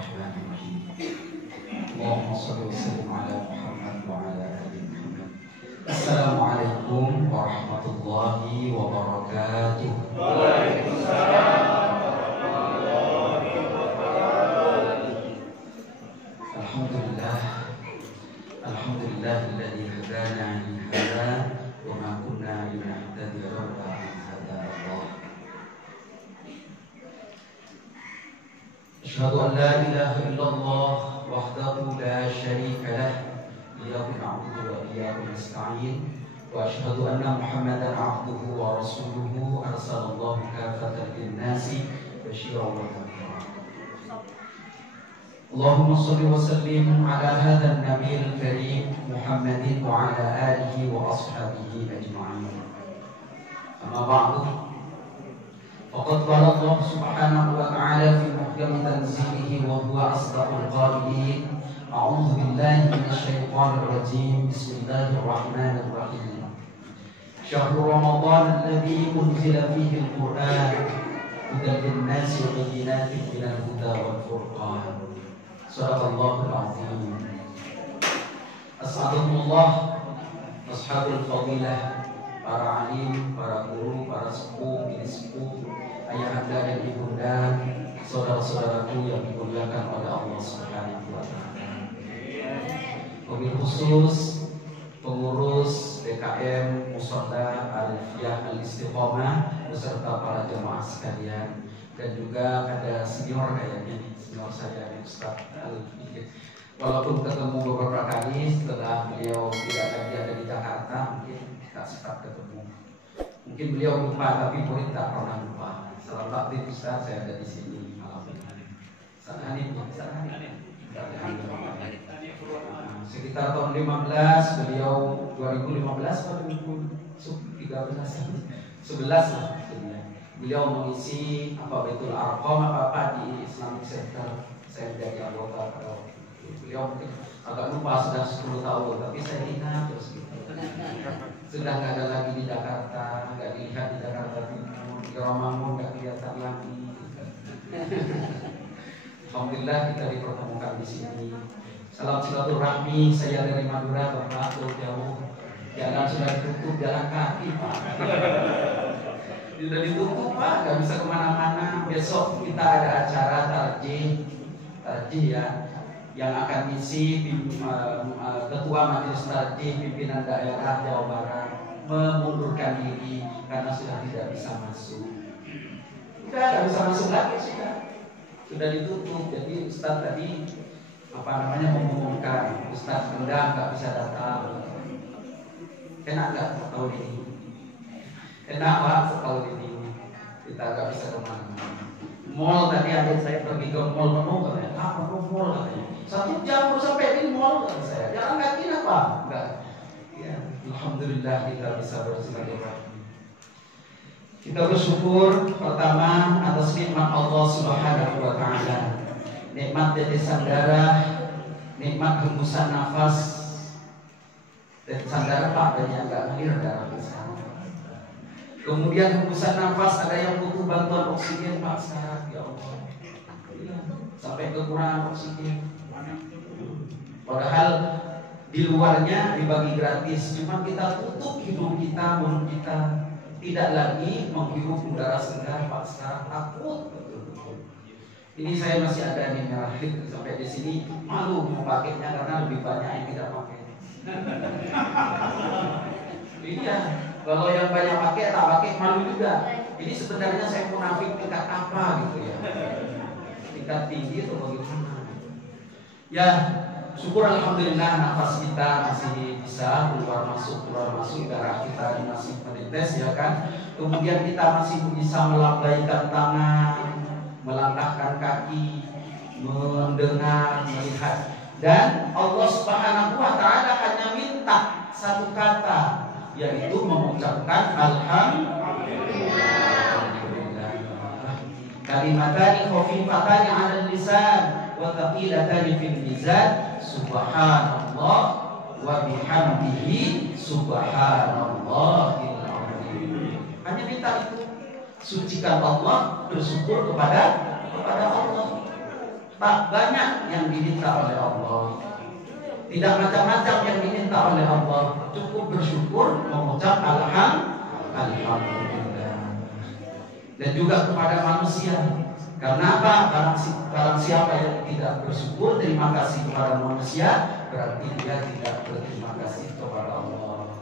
Bismillahirrahmanirrahim. Allahumma shalli wa sallim ala Muhammad wa ala ali Muhammad. Assalamualaikum warahmatullahi wabarakatuh. Waalaikumsalam warahmatullahi wabarakatuh. Alhamdulillahilladzi hadana li hadza wa ma kunna linahtadiya laula an hadana Allah. Asyhadu an la ilaha illallah wahdahu la syarika lah, iyyahu na'budu wa iyyahu nasta'in, wa asyhadu anna Muhammadan 'abduhu wa rasuluhu arsalallahu kafatan lin-nasi basyiran wa nadhira. Allahumma shalli wa sallim ala hadzal nabiyil karim Muhammadin wa ala alihi wa ashabihi ajma'in. Amma ba'du. Faqad qala Allah subhanahu wa ta'ala fi muhkami tanzilihi wa huwa asdaqul qa'ilin. A'udzu billahi minasy syaithanir rajim. Bismillahirrahmanirrahim. Syahrul Ramadan alladzi unzila fihi al-Qur'an hudan lin-nasi wa bayyinatin minal huda wal furqan. Sadaqallahul azim. As'adullah ashabul fadilah, para alim, para guru, para sepuh, bini sepuh, ayahanda dan ibunda, saudara-saudaraku yang dimuliakan oleh Allah Subhanahu wa taala. Wabil khusus pengurus DKM Mushola Al-Fiyah Al-Istiqomah beserta para jemaah sekalian, dan juga ada senior kayaknya, senior saya Ustaz Al-Fikir. Walaupun ketemu beberapa kali setelah beliau tidak lagi ada di Jakarta, mungkin tak sempat ketemu. Mungkin beliau lupa, tapi murid tak pernah lupa. Salam takdir Ustaz, saya ada di sini malam ini. Sekitar tahun 15, beliau 2015 atau 2013, 11 lah. Beliau mengisi Baitul Arqam apa di Islamic Center. Saya menjadi anggota pada waktu itu. Beliau mungkin agak lupa, sudah 10 tahun, tapi saya ingat terus gitu. Sudah nggak ada lagi di Jakarta, nggak dilihat di Jakarta Timur, di Romangun nggak kelihatan lagi. Alhamdulillah kita dipertemukan di sini. Salam silaturahmi, saya dari Madura, Bapak jauh. Jalan sudah ditutup, jalan kaki Pak. Sudah ditutup Pak, nggak bisa kemana-mana. Besok kita ada acara tarjih ya, yang akan isi Ketua Majelis Tarjih Pimpinan Daerah Jawa Barat memundurkan diri karena sudah tidak bisa masuk. Sudah nggak bisa masuk lagi, sudah ditutup. Jadi Ustaz tadi mengumumkan Ustaz Endang nggak bisa datang. Enak nggak tahun ini? Enak Pak, tahun ini kita nggak bisa kemana-mana. Mall tadi adik saya pergi ke mall penuh katanya. Penuh mall katanya. 1 jam baru sampai di mall kata saya. Jalan kaki apa? Enggak. Ya, alhamdulillah kita bisa bersilaturahmi. Kita bersyukur pertama atas nikmat Allah Subhanahu wa taala. Nikmat tetesan darah, nikmat hembusan nafas. Tetesan darah Pak, banyak enggak mengalir darah kita. Kemudian hembusan nafas, ada yang butuh bantuan oksigen Pak sekarang, ya Allah. Sampai kekurangan oksigen. Padahal di luarnya dibagi gratis, cuma kita tutup hidung kita, mulut kita, tidak lagi menghirup udara segar Pak sekarang, takut betul-betul. Ini saya masih ada nih merah sampai di sini, malu mau pakainya karena lebih banyak yang tidak pakai. Iya. Kalau yang banyak pakai, tak pakai, malu juga. Ini sebenarnya saya munafik tingkat apa gitu ya? Tingkat tinggi atau bagaimana? Ya, syukur alhamdulillah nafas kita masih bisa keluar masuk, darah kita masih menetes ya kan. Kemudian kita masih bisa melambaikan tangan, melangkahkan kaki, mendengar, melihat. Dan Allah Subhanahu wa taala hanya minta satu kata, yaitu mengucapkan alhamdulillah. Kalimatani khafifatani 'alal lisan wa thaqilatani fil mizan, subhanallah wa bihamdihi subhanallahil azim. Hanya minta itu, sucikan Allah, bersyukur kepada Allah. tak banyak yang diminta oleh Allah, tidak macam-macam yang diminta oleh Allah, cukup bersyukur, mengucap alhamdulillah. Dan juga kepada manusia, karena apa? Barang siapa yang tidak bersyukur, terima kasih kepada manusia, berarti dia tidak berterima kasih kepada Allah.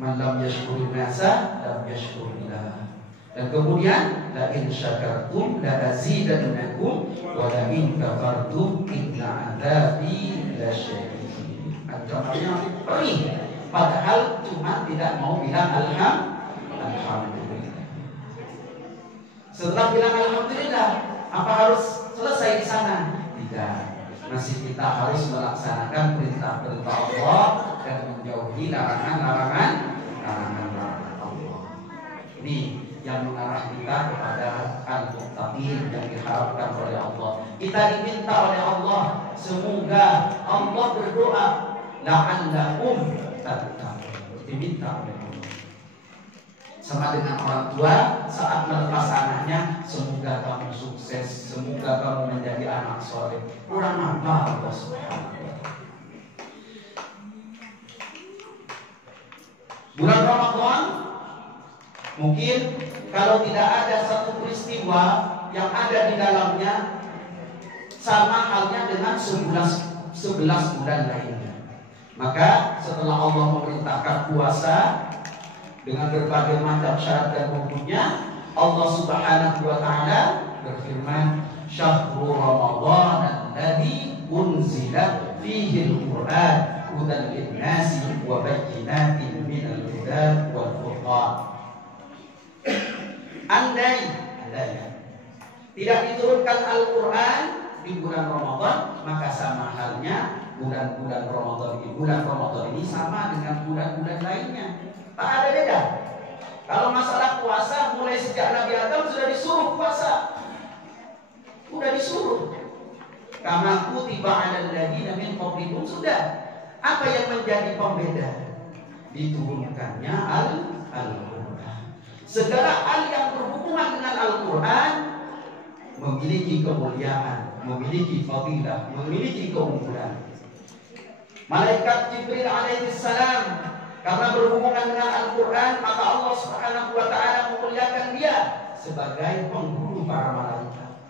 Man lam yashkurin nasa lam yashkurillah. Dan kemudian la in syakartum la azidannakum wa la in kafartum inna adzabi lasyadid. Ancamannya perih, padahal cuma tidak mau bilang alhamdulillah. Setelah bilang alhamdulillah, apa harus selesai di sana? Tidak. Masih kita harus melaksanakan perintah-perintah Allah dan menjauhi larangan-larangan Allah. Ini yang mengarah kita kepada al-muttaqin yang diharapkan oleh Allah. Kita diminta oleh Allah, semoga Allah berdoa la'allakum tattaqun. Diminta oleh Allah. Sama dengan orang tua saat melepas anaknya, semoga kamu sukses, semoga kamu menjadi anak soleh. Kurang apa Allah Subhanahu wa ta'ala. Bulan Ramadan, mungkin kalau tidak ada satu peristiwa yang ada di dalamnya, sama halnya dengan 11 bulan lainnya. Maka setelah Allah memerintahkan puasa dengan berbagai macam syarat dan rukunnya, Allah Subhanahu wa ta'ala berfirman, Syahrul Ramadan alladzi unzila fihi al-Qur'an hudan lin-nasi wa bayyinatin minal huda wal furqan. Andai tidak diturunkan Al-Quran di bulan Ramadan, maka sama halnya bulan-bulan Ramadan ini. Bulan Ramadan ini sama dengan bulan-bulan lainnya, tak ada beda. Kalau masalah puasa, mulai sejak Nabi Adam sudah disuruh puasa, sudah disuruh. Kama kutiba 'alal ladzina min qablikum, sudah. Apa yang menjadi pembeda? Diturunkannya Al-Quran. Segala hal yang berhubungan dengan Al-Quran memiliki kemuliaan, memiliki fadilah, memiliki keunggulan. Malaikat Jibril alaihissalam karena berhubungan dengan Al-Quran, maka Allah Subhanahu wa ta'ala memuliakan dia sebagai penghulu para malaikat.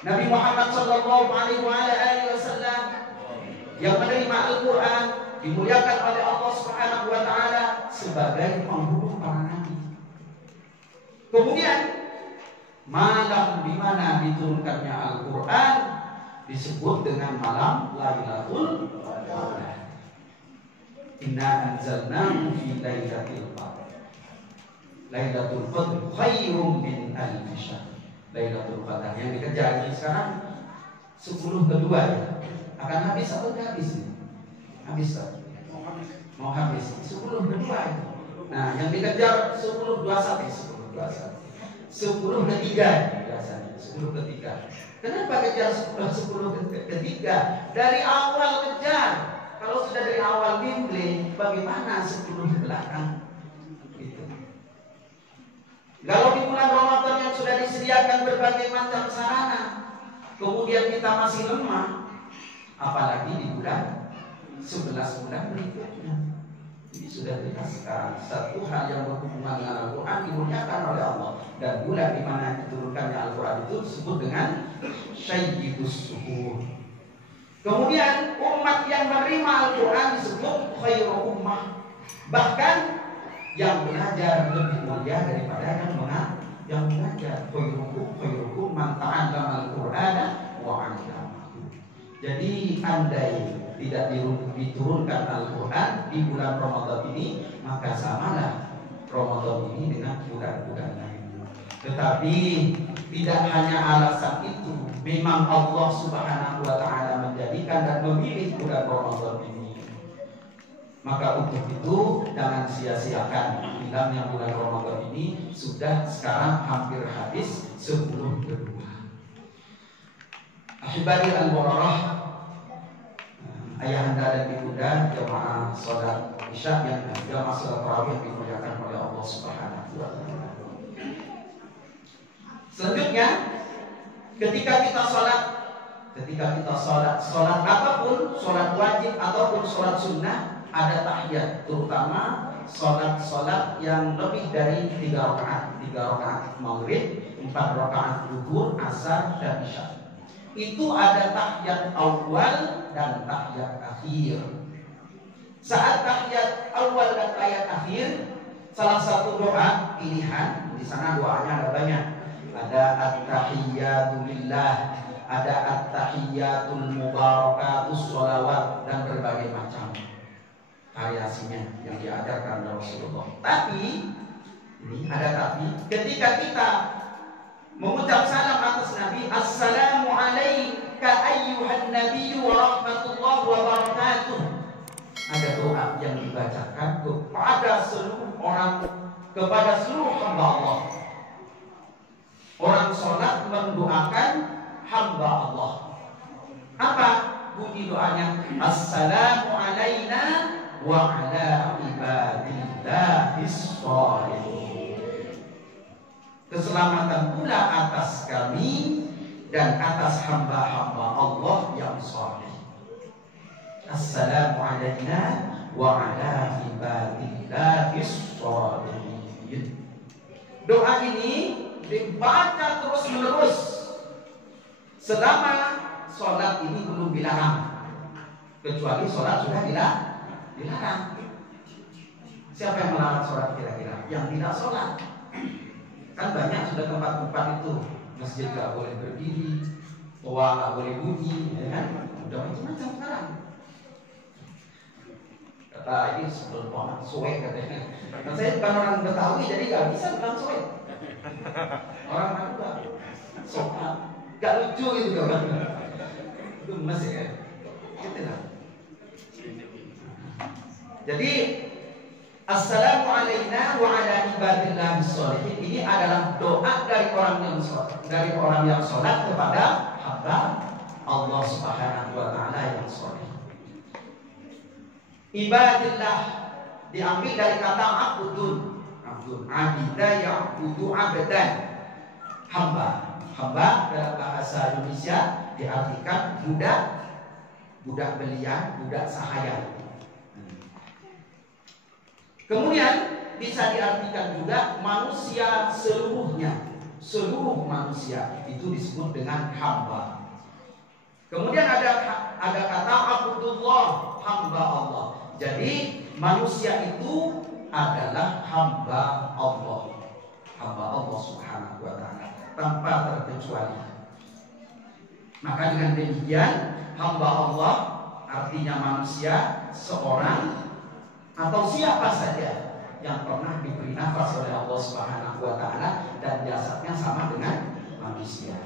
Nabi Muhammad sallallahu alaihi wasallam yang menerima Al-Quran dimuliakan oleh Allah Subhanahu wa ta'ala sebagai penghulu para nabi. Kemudian malam di mana diturunkannya Al-Quran disebut dengan malam Lailatul Qadar. Inna anzalnahu fi lailatul qadar. Lailatul Qadar khairum min alfi syahr. Lailatul Qadar yang dikejar ini sekarang 10/2 ya. Akan habis atau tidak habis? Habis tak? Mau habis 10/2 itu. Nah, yang dikejar 10/21 biasanya 10/3. Kenapa kejar 10/3? Dari awal kejar. Kalau sudah dari awal bimbing, bagaimana 10 di belakang? Gitu. Kalau di bulan Ramadan yang sudah disediakan berbagai macam sarana, kemudian kita masih lemah, apalagi di bulan 11 bulan berikutnya. Ini sudah jelas sekarang satu hal yang berhubungan dengan Al-Quran dimuliakan oleh Allah, dan bulan di mana diturunkannya Al-Quran itu disebut dengan Sayyidus Suhur. Kemudian umat yang menerima Al-Quran disebut khairu ummah. Bahkan yang belajar lebih mulia daripada yang belajar. Khairukum man ta'allama Al-Qur'ana wa 'allamahu. Jadi andai tidak diturunkan Al-Quran di bulan Ramadan ini, maka samalah Ramadan ini dengan bulan-bulan lain. Tetapi tidak hanya alasan itu, memang Allah Subhanahu wa ta'ala menjadikan dan memilih bulan Ramadan ini. Maka untuk itu jangan sia-siakan hilangnya bulan Ramadan ini. Sudah sekarang hampir habis 10/2. Ahibadi al-Bararah, ayahanda dan ibunda jamaah salat Isya yang jamaah salat tarawih yang dimuliakan oleh Allah Subhanahu wa ta'ala. Selanjutnya, ketika kita salat Ketika kita sholat apapun, sholat wajib ataupun sholat sunnah, ada tahiyat. Terutama sholat yang lebih dari 3 rakaat, 3 rakaat maghrib, 4 rakaat zuhur, asar, dan isya. Itu ada tahiyat awal dan tahiyat akhir. Saat tahiyat awal dan tahiyat akhir, salah satu doa pilihan, di sana doanya ada banyak. Ada at-tahiyyatu lillah, ada at-tahiyyatul mubarakatus sholawat, dan berbagai macam variasinya yang diajarkan oleh Rasulullah. Tapi ini ada tapi, ketika kita mengucap salam atas Nabi, assalamu alayka ayyuhan nabiyyu wa rahmatullahi wa barakatuh, ada doa yang dibacakan kepada seluruh orang, kepada seluruh hamba Allah. Orang sholat mendoakan hamba Allah. Apa bunyi doanya? Assalamu alayna wa ala ibadillahis sholihin. Keselamatan pula atas kami dan atas hamba-hamba Allah yang saleh. Assalamu alayna wa ala ibadillahis sholihin. Doa ini dibaca terus menerus selama sholat ini belum dilarang, kecuali sholat sudah dilarang. Siapa yang melarang sholat kira-kira? Yang tidak sholat. Kan banyak sudah tempat-tempat itu, masjid gak boleh berdiri, toa gak boleh bunyi, ya kan? Udah macam-macam sekarang. Kata ini sebelum banget suwe katanya. Dan saya bukan orang Betawi, jadi gak bisa bilang suwe. Orang Madura sopan, gak lucu gitu kan? Gemes ya, gitu lah. Jadi assalamu alayna wa ala ibadillahis sholihin ini adalah doa dari orang yang sholat kepada hamba Allah Subhanahu wa taala yang sholih. Ibadillah diambil dari kata abdun, abida ya'budu abdan, hamba dalam bahasa Indonesia diartikan budak belian, budak sahaya. Kemudian bisa diartikan juga manusia seluruhnya, seluruh manusia itu disebut dengan hamba. Kemudian ada kata abdullah, hamba Allah. Jadi manusia itu adalah hamba Allah, hamba Allah Subhanahu wa taala tanpa terkecuali. Maka dengan demikian hamba Allah artinya manusia, seorang atau siapa saja yang pernah diberi nafas oleh Allah Subhanahu wa taala dan jasadnya sama dengan manusia.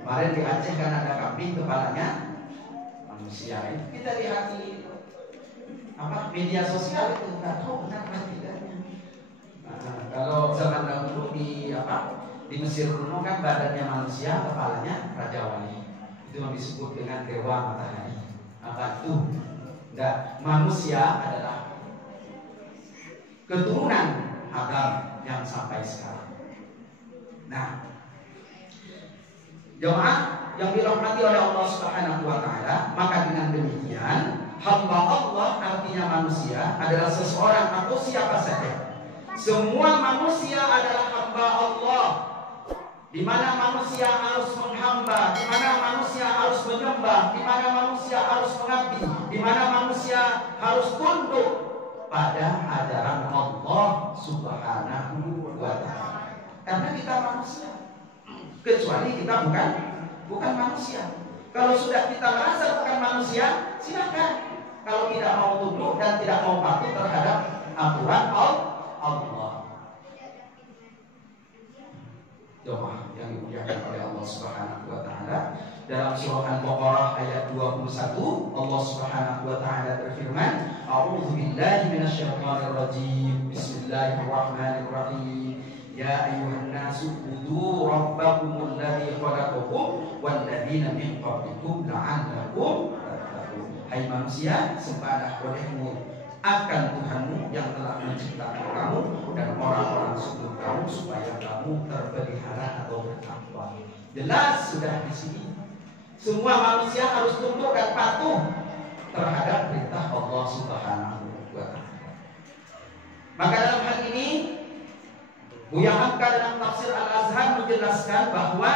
Kemarin di Aceh kan ada kambing kepalanya manusia. Kita lihat di media sosial itu nggak tahu benar atau tidaknya. Kalau zaman dahulu di Mesir kuno kan badannya manusia, kepalanya Raja Wali. Itu yang disebut dengan dewa matahari. Apa itu? Enggak, manusia adalah keturunan Adam yang sampai sekarang. Nah, jemaah yang dirahmati oleh Allah Subhanahu wa taala, maka dengan demikian hamba Allah artinya manusia adalah seseorang atau siapa saja. Semua manusia adalah hamba Allah. Di mana manusia harus menghamba, di mana manusia harus menyembah, di mana manusia harus mengabdi, di mana manusia harus tunduk pada ajaran Allah Subhanahu wa taala. Karena kita manusia. Kecuali kita bukan manusia. Kalau sudah kita merasa bukan manusia, silakan. Kalau tidak mau tunduk dan tidak mau patuh terhadap aturan Allah. Doa yang dimuliakan oleh Allah Subhanahu wa taala, dalam surah Al-Baqarah ayat 21 Allah Subhanahu wa taala berfirman, A'udzu billahi minasyaitonir rajim. Bismillahirrahmanirrahim. Ya ayyuhan nasu ubudu rabbakumul ladzi khalaqakum wal ladzina min qablikum la'allakum tattaqun. Hai manusia, sembahlah olehmu akan Tuhanmu yang telah menciptakan kamu dan orang-orang sebelum kamu supaya kamu terpelihara atau bertakwa. Jelas sudah di sini. Semua manusia harus tunduk dan patuh terhadap perintah Allah Subhanahu wa Ta'ala. Maka dalam hal ini Buya Hamka dalam tafsir Al-Azhar menjelaskan bahwa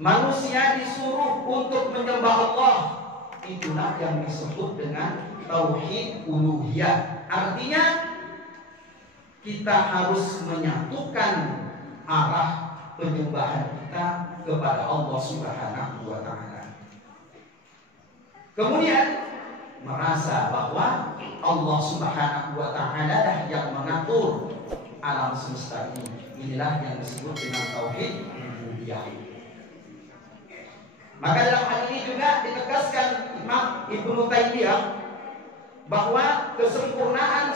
manusia disuruh untuk menyembah Allah. Itulah yang disebut dengan tauhid uluhiyah. Artinya kita harus menyatukan arah penyembahan kita kepada Allah Subhanahu wa Ta'ala. Kemudian merasa bahwa Allah Subhanahu wa Ta'ala dah yang mengatur alam semesta ini. Inilah yang disebut dengan tauhid uluhiyah. Maka dalam hal ini juga ditegaskan Imam Ibnu Taimiyah bahwa kesempurnaan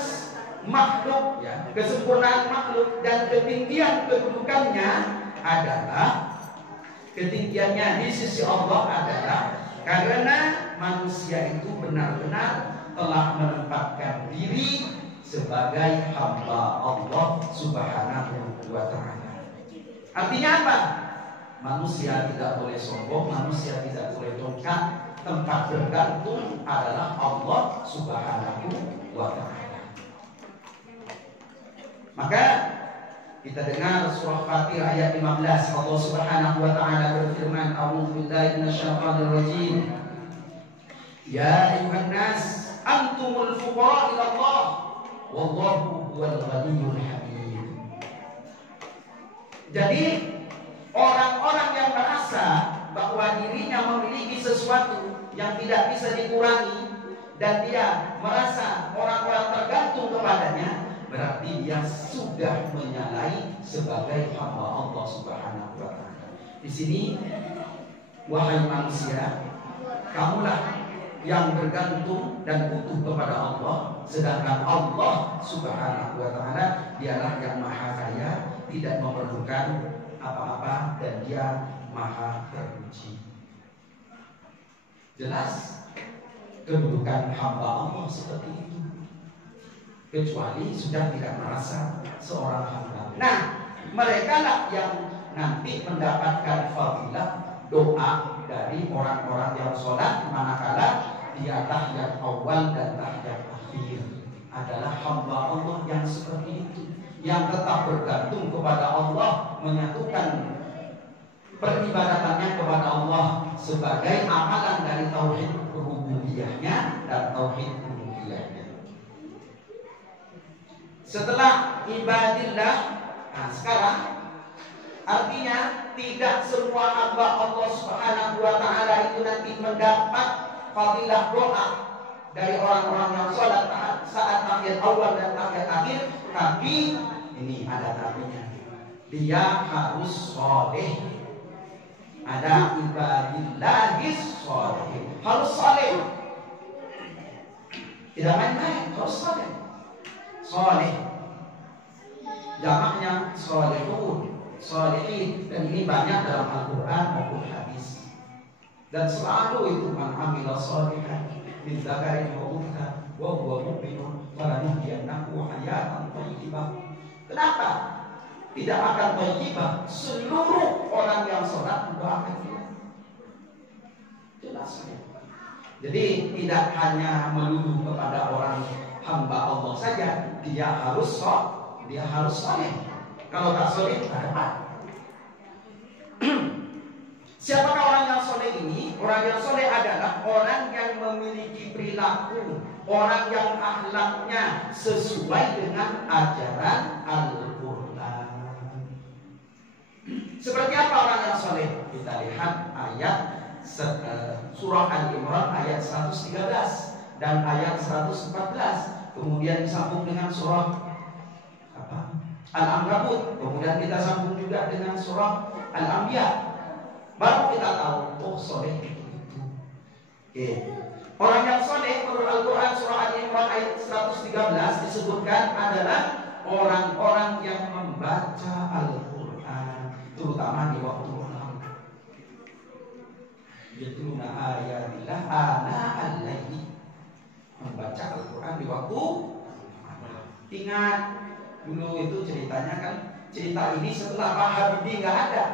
makhluk, kesempurnaan makhluk dan ketinggian kedudukannya adalah ketinggiannya di sisi Allah adalah karena manusia itu benar-benar telah menempatkan diri sebagai hamba Allah Subhanahu wa Ta'ala. Artinya apa? Manusia tidak boleh sombong, manusia tidak boleh dongkak. Tempat bergantung adalah Allah Subhanahu wa Ta'ala. Maka kita dengar surah Fatir ayat 15. Allah Subhanahu wa Ta'ala berfirman, A'udzu billahi minasyaitonir rajim. Ya ayyuhan nas, antumul fuqara ila Allah, wallahu huwal ghaniyyul hamid. Jadi orang-orang yang merasa bahwa dirinya memiliki sesuatu yang tidak bisa dikurangi dan dia merasa orang-orang tergantung kepadanya, berarti dia sudah menyalahi sebagai hamba Allah Subhanahu wa Ta'ala. Di sini, wahai manusia, kamulah yang bergantung dan butuh kepada Allah, sedangkan Allah Subhanahu wa Ta'ala dialah yang maha kaya, tidak memerlukan apa-apa, dan dia maha terpuji. Jelas kedudukan hamba Allah seperti itu, kecuali sudah tidak merasa seorang hamba. Nah, mereka lah yang nanti mendapatkan fadilah doa dari orang-orang yang sholat, manakala dia tahiyat awal dan tahiyat akhir adalah hamba Allah yang seperti itu, yang tetap bergantung kepada Allah, menyatukan peribadatannya kepada Allah sebagai amalan dari tauhid rububiyahnya dan tauhid uluhiyahnya. Setelah ibadillah, nah sekarang artinya tidak semua hamba Allah Subhanahu wa Ta'ala itu nanti mendapat fadilah doa dari orang-orang yang sholat saat tahiyat awal dan tahiyat akhir, tapi ini ada tapinya, dia harus sholeh. Ada ibadillahis sholeh, harus sholeh, tidak main-main, harus sholeh. Sholeh jamaknya sholehun, sholehin, dan ini banyak dalam Al-Quran maupun hadis. Dan selalu itu man amila sholihan min dzakarin wa untha wa huwa mu'minun falanuhyiyannahu hayatan thayyibah. Kenapa tidak akan thayyibah? Seluruh orang yang sholat mendoakan dia. Jelas ya. Jadi tidak hanya melulu kepada orang hamba Allah saja, dia harus saleh. Kalau tak saleh, ada apa? Siapakah orang yang soleh ini? Orang yang soleh adalah orang yang memiliki perilaku, orang yang akhlaknya sesuai dengan ajaran Al-Quran. Seperti apa orang yang soleh? Kita lihat ayat surah Al-Imran ayat 113 dan ayat 114. Kemudian disambung dengan surah Al-Ankabut. Kemudian kita sambung juga dengan surah Al-Anbiya. Baru kita tahu, oh soleh itu. Orang yang soleh menurut Al-Quran surah Al-Imran ayat 113 disebutkan adalah orang-orang yang membaca Al-Quran, terutama di waktu malam. Yatluna ayatillah ana al-laili, membaca Al-Quran di waktu malam. Ingat dulu itu ceritanya kan, cerita ini setelah Pak Habibie nggak ada.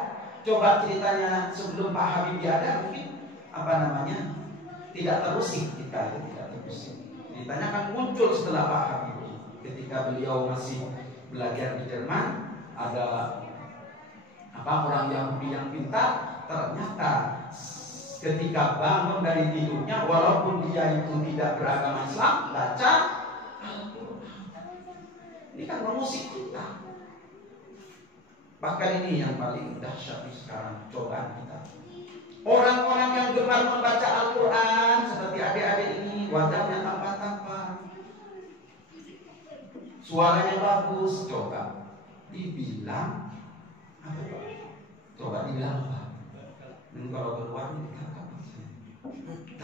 coba ceritanya sebelum Pak Habibie ada, mungkin apa namanya, tidak terusik kita itu, tidak terusik. Ceritanya kan muncul setelah Pak Habibie, ketika beliau masih belajar di Jerman. Ada orang Yahudi yang pintar, ternyata ketika bangun dari tidurnya, walaupun dia itu tidak beragama Islam, baca Al-Quran. Ini kan mengusik kita. Bahkan ini yang paling dahsyat sekarang, cobaan kita. Orang-orang yang gemar membaca Al-Quran seperti adik-adik ini, wajahnya tampan-tampan, suaranya bagus, coba dibilang apa? Coba dibilang apa? Ini kalau keluar ini kata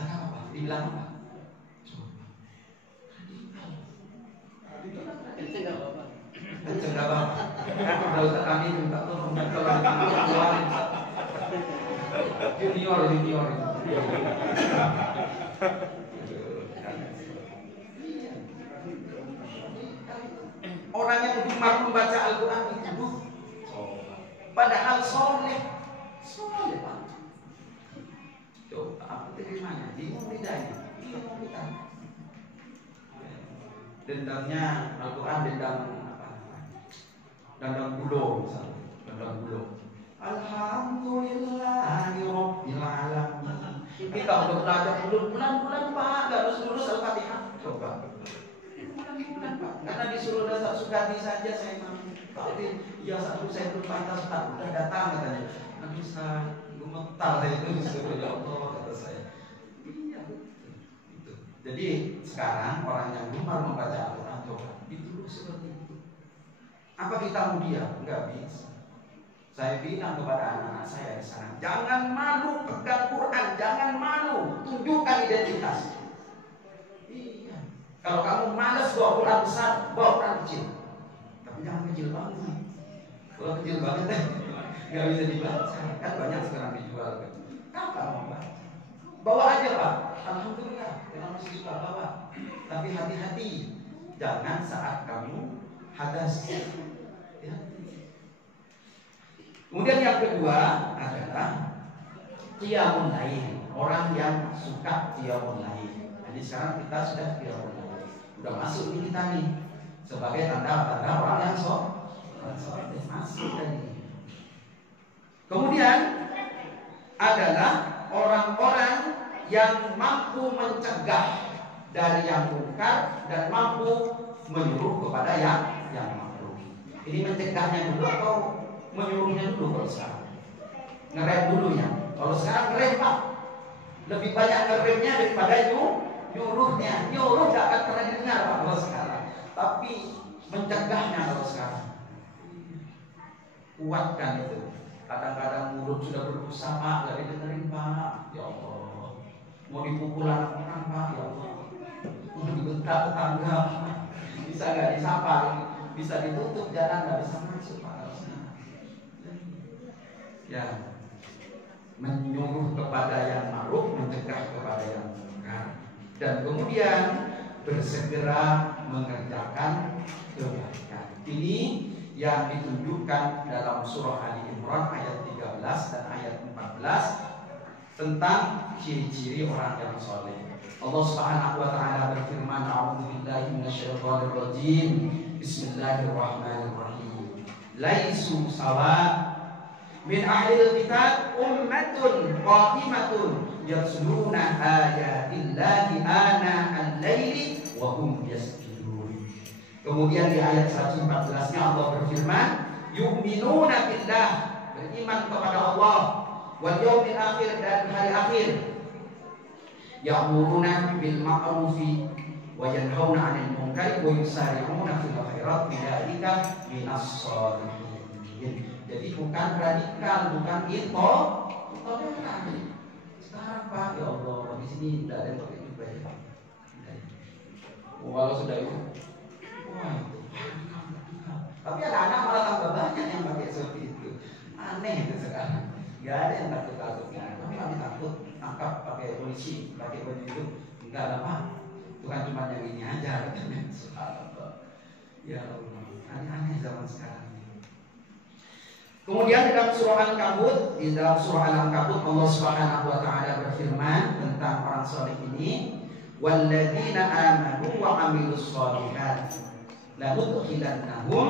apa? Dibilang apa? Coba. Mencegah bapak. Mencegah bapak. Kalau kami minta tolong keluarin. Junior. Orang yang gemar membaca Al-Quran itu padahal soleh Pak. Coba apa terimanya? Bingung bedanya. Dendamnya Al-Quran dendam apa? Dendam bulo misalnya. Dendam bulo. Alhamdulillahirabbil alamin. Kita udah belajar bulan-bulan Pak, enggak lulus Al-Fatihah. Coba. Bulan Pak. Karena disuruh dasar Sukadi saja saya mau. Tapi ya satu saya belum pantas Pak, udah datang katanya. Nanti saya gemetar saya itu disuruh, ya Allah kata saya. Iya betul. Jadi sekarang orang yang gemar membaca Al-Quran, coba itu seperti itu. Apa kita mau diam? Enggak bisa. Saya bilang kepada anak-anak saya di sana, jangan malu pegang Quran, jangan malu, tunjukkan identitas. Iya. Kalau kamu malas bawa Quran besar, bawa Quran kecil. Tapi jangan kecil banget. Kalau kecil banget nggak bisa dibaca. Kan banyak sekarang dijual. Apa mau baca? Bawa aja Pak. Alhamdulillah, kalau masih suka bawa. Tapi hati-hati, jangan saat kamu hadas. Ya. Kemudian yang kedua adalah qiyamul lail. Orang yang suka qiyamul lail. Jadi sekarang kita sudah qiyamul lail. Udah masuk di kita nih sebagai tanda-tanda orang yang masuk tadi. Kemudian adalah orang-orang yang mampu mencegah dari yang munkar dan mampu menyuruh kepada yang makruh. Ini mencegahnya dulu atau menyuruhnya dulu? Kalau sekarang ngerem dulu ya. Kalau sekarang ngerem Pak, lebih banyak ngeremnya daripada nyuruhnya. Nyuruh gak akan pernah didengar Pak kalau sekarang. Tapi mencegahnya kalau sekarang kuatkan itu. Kadang-kadang mulut sudah berusaha Pak, gak didengerin Pak. Ya Allah, mau dipukul anak orang Pak, ya Allah, mau dibentak tetangga, bisa gak disapa, bisa ditutup jalan, gak bisa masuk Pak. Ya, menyuruh kepada yang ma'ruf, mencegah kepada yang munkar, dan kemudian bersegera mengerjakan kebaikan. Ini yang ditunjukkan dalam surah Ali Imran ayat 13 dan ayat 14 tentang ciri-ciri orang yang soleh. Allah Subhanahu wa taala berfirman, "A'udzubillahi minasyaitonir rajim. Bismillahirrahmanirrahim. Laisu sawa min ahlil kitab ummatun qa'imatun yatluna ayatillahi ana al-laili wa hum yasjudun." Kemudian di ayat 114-nya Allah berfirman, "Yu'minuna billah," beriman kepada Allah, "wal yaumil akhir," dan hari akhir, "ya'muruna bil ma'rufi wa yanhauna 'anil munkari wa yusari'una fil khairat bidzalika minas shalihin." Jadi bukan radikal, bukan intoleran. Sekarang Pak, ya Allah, di sini tidak ada yang pakai jubah ya. Kalau sudah itu, wah itu radikal. Tapi ada anak malah tambah banyak yang pakai seperti itu. Aneh itu sekarang. Gak ada yang takut-takutnya. Kami takut tangkap pakai polisi, pakai baju itu. Enggak lah Pak. Itu kan cuma yang ini aja. Ya Allah, aneh-aneh zaman sekarang. Kemudian di dalam surah Al-Ankabut Allah Subhanahu wa taala berfirman tentang orang saleh ini, walladzina amanu wa amilus shalihat la nudkhilannahum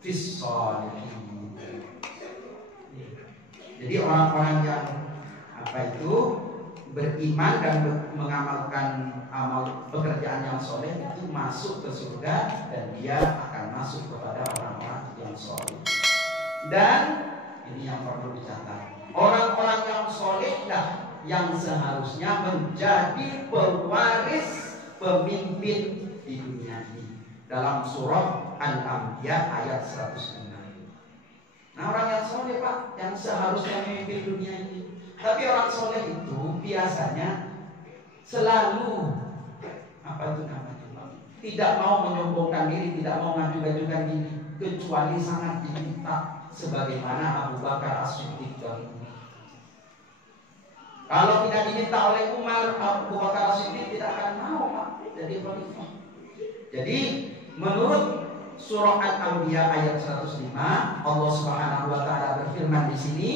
fis shalihin. Jadi orang-orang yang beriman dan mengamalkan amal pekerjaan yang soleh itu masuk ke surga, dan dia akan masuk kepada orang-orang yang soleh. Dan ini yang perlu dicatat, orang-orang yang soleh lah yang seharusnya menjadi pewaris pemimpin di dunia ini. Dalam surah Al-Anbiya ayat 106. Nah, orang yang soleh Pak yang seharusnya memimpin dunia ini. Tapi orang soleh itu biasanya selalu tidak mau menyombongkan diri, tidak mau ngaju-ngajukan diri, kecuali sangat diminta, sebagaimana Abu Bakar As-Siddiq dahulu. Kalau tidak diminta oleh Umar, Abu Bakar As-Siddiq tidak akan mau Pak jadi khalifah. Jadi menurut surah Al-Anbiya ayat 105, Allah Subhanahu wa taala berfirman di sini,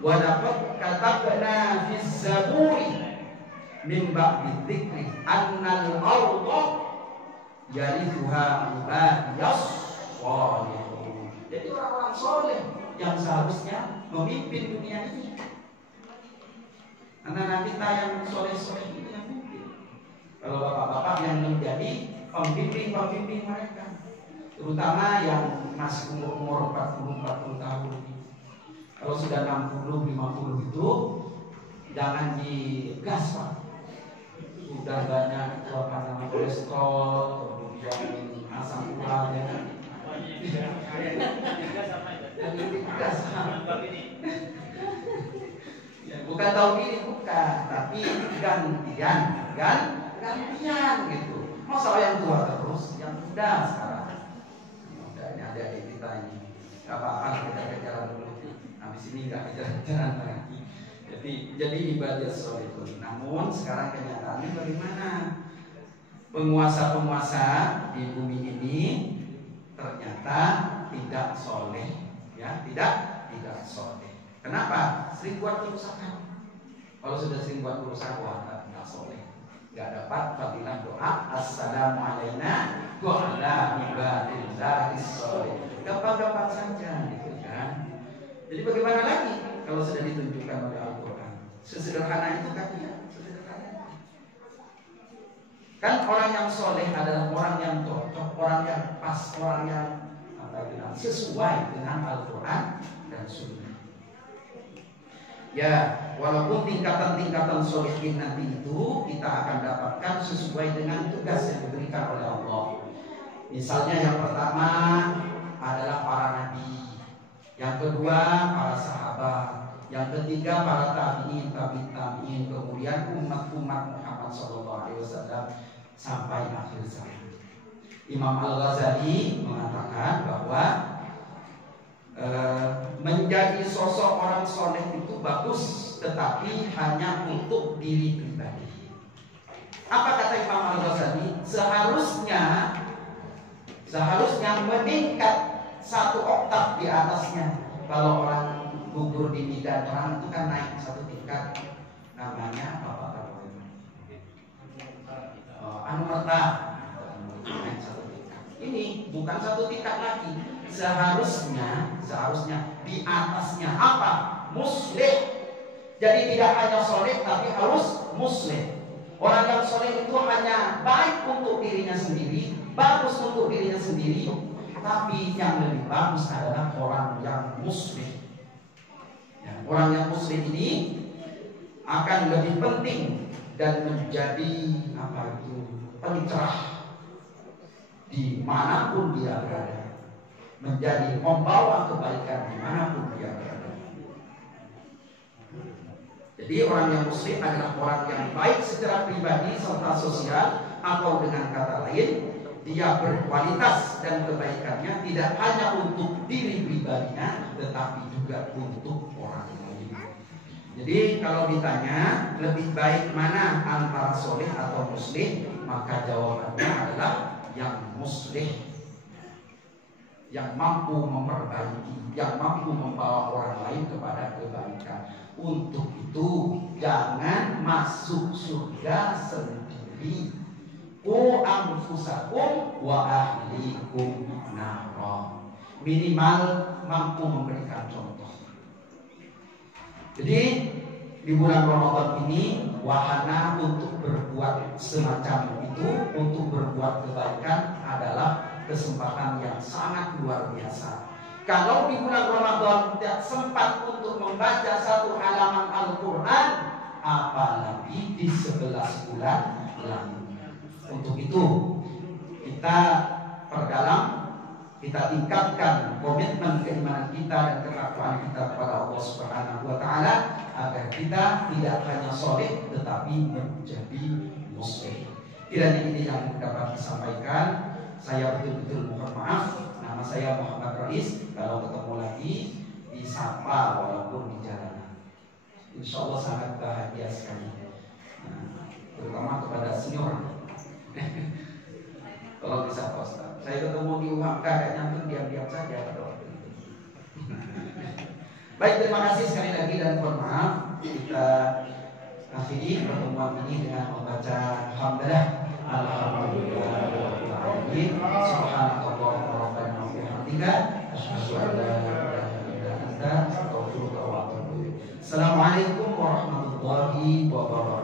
wa laqad katabna fiz zaburi min ba'di dzikri annal arda yarithuha ibadiyas shalihun. Jadi orang-orang soleh yang seharusnya memimpin dunia ini. Anak-anak kita yang soleh-soleh ini yang memimpin. Kalau bapak-bapak yang menjadi pembimbing mereka, terutama yang masih umur 40 tahun. Kalau sudah 60-50 itu jangan digas Pak. Sudah banyak kolesterol, kemudian asam urat ya kan. Jadi digas. Ya, bukan tahu diri bukan, tapi gantian gitu. Masa yang tua terus, yang muda sekarang. Ini ada kita ini. Gak apa-apa kita kejaran dulu. Habis ini nggak kejaran lagi. Jadi ibadah solehun. Namun sekarang kenyataannya bagaimana? Penguasa-penguasa di bumi ini ternyata tidak soleh, ya tidak soleh. Kenapa? Sering buat kerusakan. Kalau sudah sering buat kerusakan, tidak soleh. Gak dapat fadilah doa assalamualaikum wa ala ibadillahis sholihin. Gampang-gampang saja gitu kan. Jadi bagaimana lagi kalau sudah ditunjukkan oleh Al-Quran? Sesederhana itu kan ya, sederhana. Kan orang yang soleh adalah orang yang cocok, orang yang pas, orang yang sesuai dengan Al-Quran dan Sunnah. Ya, walaupun tingkatan-tingkatan solehin nanti itu kita akan dapatkan sesuai dengan tugas yang diberikan oleh Allah. Misalnya yang pertama adalah para nabi, yang kedua para sahabat, yang ketiga para tabi'in, kemudian umat-umat Muhammad SAW sampai akhir zaman. Imam Al-Ghazali mengatakan bahwa menjadi sosok orang soleh itu bagus, tetapi hanya untuk diri pribadi. Apa kata Imam Al-Ghazali? Seharusnya meningkat satu oktav di atasnya. Kalau orang gugur di bidan orang itu kan naik satu tingkat, namanya apa namanya? Anumerta, naik satu tingkat. Ini bukan satu tingkat lagi. Seharusnya di atasnya apa? Muslim. Jadi tidak hanya soleh tapi harus muslim. Orang yang soleh itu hanya baik untuk dirinya sendiri, bagus untuk dirinya sendiri, tapi yang lebih bagus adalah orang yang muslim. Ya, orang yang muslim ini akan lebih penting dan menjadi pencerah dimanapun dia berada, menjadi membawa kebaikan dimanapun dia berada. Jadi orang yang muslim adalah orang yang baik secara pribadi serta sosial, atau dengan kata lain dia berkualitas dan kebaikannya tidak hanya untuk diri pribadinya tetapi juga untuk orang lain. Jadi kalau ditanya lebih baik mana antara soleh atau muslim, maka jawabannya adalah yang muslim. yang mampu memperbaiki, yang mampu membawa orang lain kepada kebaikan. Untuk itu jangan masuk surga sendiri. Qu anfusakum wa ahlikum nara. Minimal mampu memberikan contoh. Jadi di bulan Ramadan ini wahana untuk berbuat semacam itu, untuk berbuat kebaikan adalah kesempatan yang sangat luar biasa. Kalau di bulan Ramadan tidak sempat untuk membaca satu halaman Al-Quran, apalagi di 11 bulan lalu. Untuk itu kita perdalam, kita tingkatkan komitmen keimanan kita dan ketakwaan kita kepada Allah Subhanahu wa taala agar kita tidak hanya soleh tetapi menjadi muslim. Kiranya ini yang dapat disampaikan. Saya betul-betul mohon maaf. Nama saya Muhammad Rais. Kalau ketemu lagi disapa walaupun di jalanan. Insya Allah sangat bahagia sekali. Terutama kepada senior. Kalau bisa Ustaz. Saya ketemu di UHK kayaknya tuh diam-diam saja pada waktu itu. Baik, terima kasih sekali lagi dan mohon maaf. Kita akhiri pertemuan ini dengan membaca hamdalah. Alhamdulillahirabbil alamin. Subhanakallahumma rabbana wa bihamdika asyhadu an la ilaha illa anta astaghfiruka wa atubu ilaik. Assalamualaikum warahmatullahi wabarakatuh.